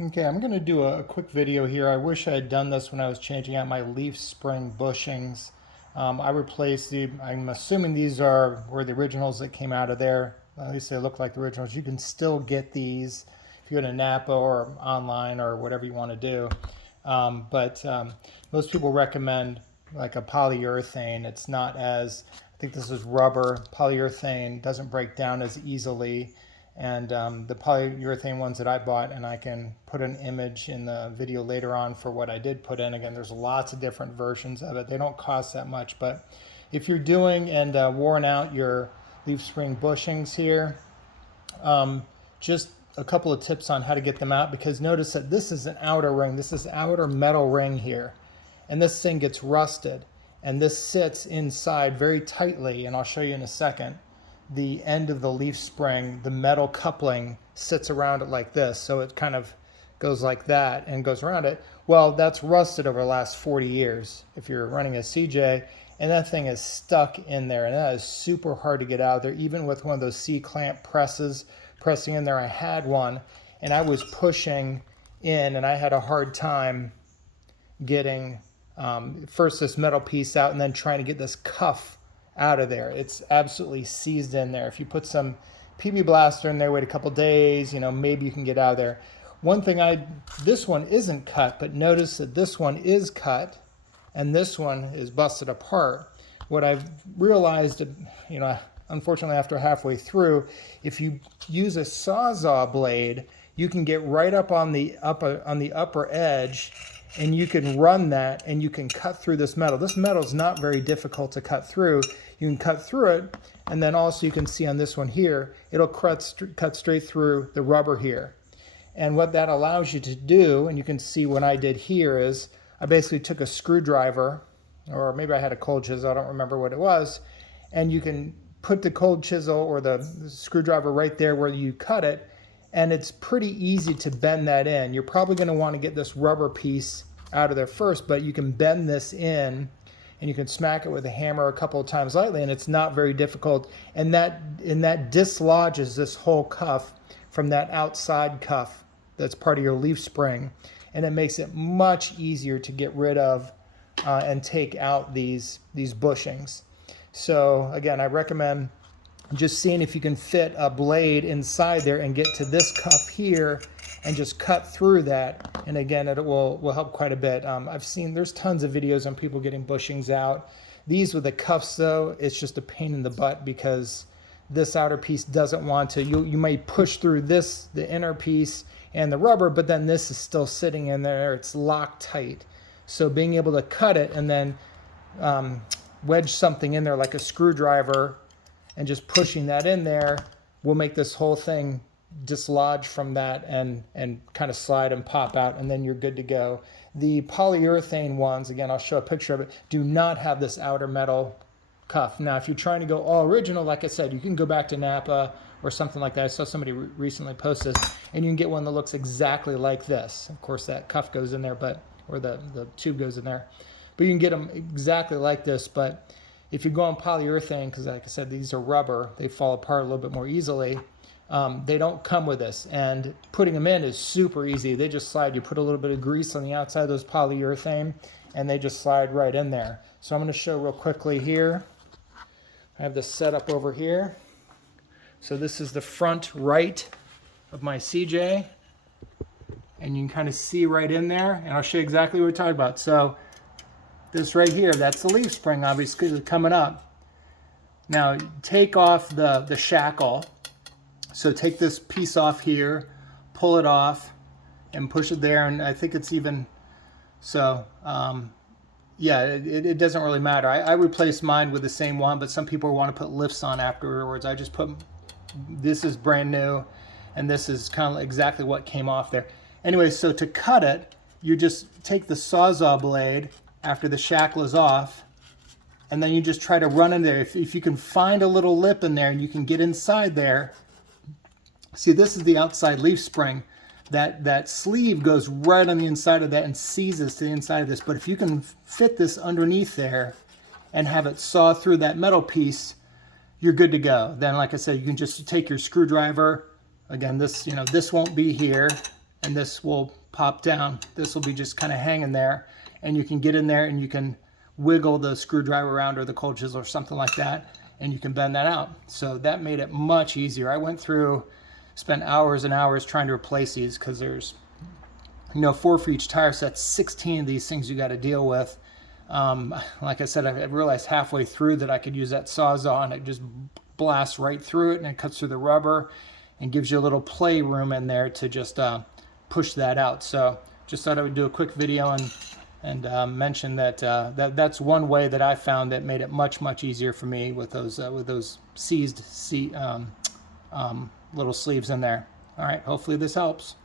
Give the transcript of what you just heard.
Okay, I'm going to do a quick video here. I wish I had done this when I was changing out my leaf spring bushings. I replaced I'm assuming these were the originals that came out of there. At least they look like the originals. You can still get these if you go to Napa or online or whatever you want to do. But most people recommend like a polyurethane. It's not as, I think this is rubber. Polyurethane doesn't break down as easily. And the polyurethane ones that I bought, and I can put an image in the video later on for what I did put in. Again, there's lots of different versions of it. They don't cost that much, but if you're doing and worn out your leaf spring bushings here, just a couple of tips on how to get them out, because notice that this is an outer ring. This is outer metal ring here, and this thing gets rusted, and this sits inside very tightly, and I'll show you in a second. The end of the leaf spring, the metal coupling sits around it like this, so it kind of goes like that and goes around it. Well, that's rusted over the last 40 years if you're running a CJ, and that thing is stuck in there, and that is super hard to get out of there, even with one of those C-clamp presses pressing in there. I had one, and I was pushing in, and I had a hard time getting first this metal piece out and then trying to get this cuff out of there. It's absolutely seized in there. If you put some PB Blaster in there, wait a couple days, maybe you can get out of there. One thing this one isn't cut, but notice that this one is cut and this one is busted apart. What I've realized, unfortunately after halfway through, if you use a Sawzall blade, you can get right up on the upper edge, and you can run that and you can cut through this metal. This metal is not very difficult to cut through. You can cut through it, and then also you can see on this one here, it'll cut straight through the rubber here. And what that allows you to do, and you can see what I did here, is I basically took a screwdriver, or maybe I had a cold chisel, I don't remember what it was, and you can put the cold chisel or the screwdriver right there where you cut it, and it's pretty easy to bend that in. You're probably going to want to get this rubber piece out of there first, but you can bend this in and you can smack it with a hammer a couple of times lightly, and it's not very difficult. And that dislodges this whole cuff from that outside cuff that's part of your leaf spring, and it makes it much easier to get rid of and take out these bushings. So again, I recommend just seeing if you can fit a blade inside there and get to this cuff here and just cut through that. And again, it will help quite a bit. I've seen there's tons of videos on people getting bushings out. These with the cuffs though, it's just a pain in the butt because this outer piece doesn't want to. You might push through the inner piece and the rubber, but then this is still sitting in there. It's locked tight. So being able to cut it and then wedge something in there like a screwdriver and just pushing that in there will make this whole thing dislodge from that and kind of slide and pop out, and then you're good to go. The polyurethane ones, again, I'll show a picture of it, do not have this outer metal cuff. Now, if you're trying to go all original, like I said, you can go back to Napa or something like that. I saw somebody recently post this, and you can get one that looks exactly like this. Of course, that cuff goes in there, or the tube goes in there. But you can get them exactly like this, but if you go on polyurethane, because like I said, these are rubber, they fall apart a little bit more easily. They don't come with this, and putting them in is super easy. They just slide. You put a little bit of grease on the outside of those polyurethane, and they just slide right in there. So I'm going to show real quickly here. I have this set up over here. So this is the front right of my CJ, and you can kind of see right in there, and I'll show you exactly what we're talking about. So this right here, that's the leaf spring, obviously, coming up. Now, take off the shackle. So take this piece off here, pull it off, and push it there, and I think it's even, so, yeah, it doesn't really matter. I replaced mine with the same one, but some people want to put lifts on afterwards. I just put, this is brand new, and this is kind of exactly what came off there. Anyway, so to cut it, you just take the Sawzall blade after the shackle is off, and then you just try to run in there. If you can find a little lip in there and you can get inside there, see, this is the outside leaf spring. That sleeve goes right on the inside of that and seizes to the inside of this. But if you can fit this underneath there and have it saw through that metal piece, you're good to go. Then, like I said, you can just take your screwdriver. Again, this won't be here. and this will pop down. This will be just kind of hanging there, and you can get in there and you can wiggle the screwdriver around or the cold chisel or something like that, and you can bend that out. So that made it much easier. I went through, spent hours and hours trying to replace these because there's, 4 for each tire, so that's 16 of these things you got to deal with. Like I said, I realized halfway through that I could use that Sawzall, and it just blasts right through it, and it cuts through the rubber and gives you a little play room in there to just push that out. So just thought I would do a quick video and mention that, that's one way that I found that made it much easier for me with those seized little sleeves in there. All right, hopefully this helps.